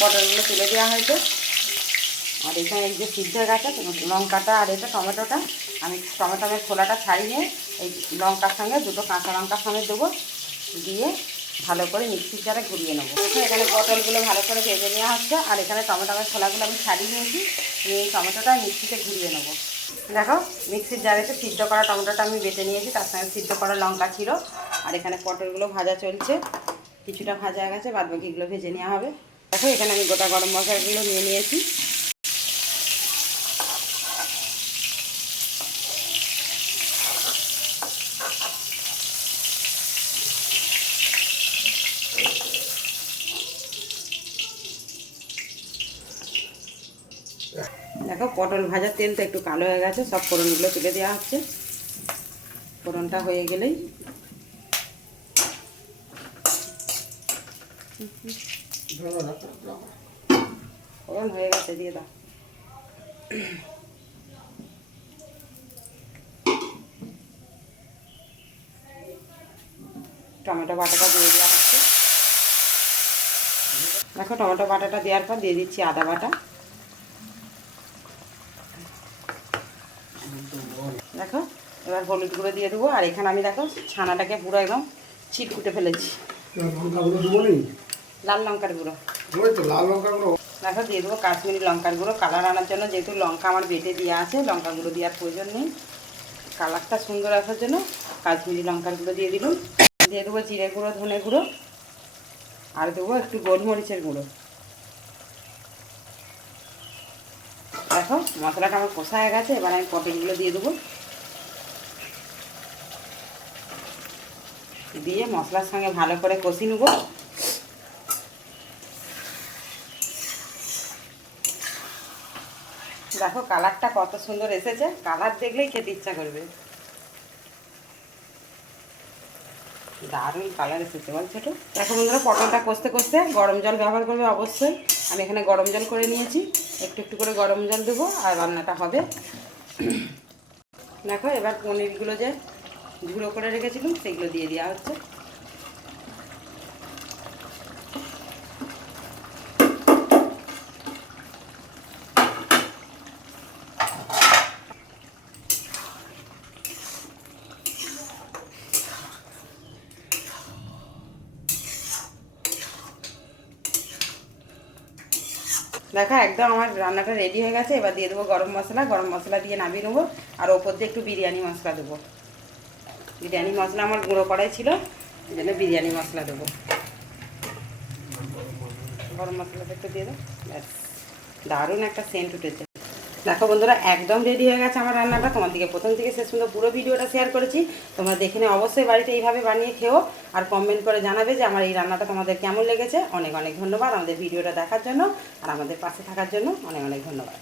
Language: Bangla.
পটলগুলো তুলে দেওয়া হয়েছে। আর এখানে এই যে সিদ্ধ হয়ে গেছে লঙ্কাটা আর এটা টমেটোটা, আমি টমেটোর খোলাটা ছাড়িয়ে এই লঙ্কার সঙ্গে দুটো কাঁচা লঙ্কার সঙ্গে দেবো, দিয়ে ভালো করে মিক্সির জারে ঘুরিয়ে নেবো। এখানে পটলগুলো ভালো করে ভেজে নেওয়া হচ্ছে, আর এখানে টমেটোর খোলাগুলো আমি ছাড়িয়ে নিয়েছি, নিয়ে এই টমেটোটা মিক্সিতে ঘুরিয়ে নেবো। দেখো মিক্সির জারেতে সিদ্ধ করা টমেটোটা আমি বেটে নিয়েছি, তার সঙ্গে সিদ্ধ করা লঙ্কা ছিল। আর এখানে পটলগুলো ভাজা চলছে, কিছুটা ভাজা হয়ে গেছে, বাদ বাকিগুলো ভেজে নেওয়া হবে। দেখো এখানে আমি গোটা গরম মশলাগুলো নিয়ে নিয়েছি। দেখো পটল ভাজার তেলটা একটু কালো হয়ে গেছে, সব ফোড়নগুলো তুলে দেওয়া হচ্ছে। ফোড়নটা হয়ে গেলেই ফোড়ন হয়ে গেছে, দিয়ে দাও। টমেটো বাটাটা দিয়ে দেওয়া হচ্ছে। দেখো টমেটো বাটাটা দেওয়ার পর দিয়ে দিচ্ছি আদা বাটা। দেখো এবার হলুদ গুঁড়ো দিয়ে দেবো। আর এখানে আমি দেখো ছানাটাকে পুরো একদম ছিটকুটে ফেলেছি। লাল লঙ্কার গুঁড়ো, দেখো দিয়ে দেবো কাশ্মীরি লঙ্কার গুঁড়ো, কালার আনার জন্য। যেহেতু লঙ্কা আমার বেটে দেওয়া আছে, লঙ্কা গুঁড়ো দেওয়ার প্রয়োজন নেই, কালারটা সুন্দর রাখার জন্য কাশ্মীরি লঙ্কার গুঁড়ো দিয়ে দিলাম। দিয়ে দেবো জিরে গুঁড়ো, ধনে গুঁড়ো, আর দেবো একটু গোলমরিচের গুঁড়ো। দেখো মশলাটা আমার কষা হয়ে গেছে, এবার আমি পটলগুলো দিয়ে দেবো, দিয়ে মশলার সঙ্গে ভালো করে কষি নেব। দেখো কালারটা কত সুন্দর এসেছে, কালার দেখলেই খেতে ইচ্ছা করবে, দারুণ কালার এসেছে বলছো তো। দেখো বন্ধুরা পটলটা কষতে কষতে গরম জল ব্যবহার করবে অবশ্যই। আমি এখানে গরম জল করে নিয়েছি, একটু একটু করে গরম জল দেবো আর রান্নাটা হবে। দেখো এবার পনিরগুলো যে গুঁড়ো করে রেখেছিলাম সেগুলো দিয়ে দেওয়া হচ্ছে। দেখো একদম আমার রান্নাটা রেডি হয়ে গেছে। এবার দিয়ে দেবো গরম মশলা, গরম মশলা দিয়ে নামিয়ে নেবো। আর ওপর দিয়ে একটু বিরিয়ানি মশলা দেবো। বিরিয়ানি মশলা আমার গুঁড়ো করাই ছিল, এই জন্য বিরিয়ানি মশলা দেবো। গরম মশলাটা একটু দিয়ে দেবো, ব্যাস দারুণ একটা সেন্ট উঠেছে। দেখো বন্ধুরা একদম রেডি হয়ে গেছে আমার রান্নাটা। তোমার দিকে প্রথম থেকে শেষ পর্যন্ত পুরো ভিডিওটা শেয়ার করেছি, তোমরা দেখে নিয়ে অবশ্যই বাড়িতে এইভাবে বানিয়ে খেও। আর কমেন্ট করে জানাবে যে আমার এই রান্নাটা তোমাদের কেমন লেগেছে। অনেক অনেক ধন্যবাদ আমাদের ভিডিওটা দেখার জন্য, আর আমাদের পাশে থাকার জন্য অনেক অনেক ধন্যবাদ।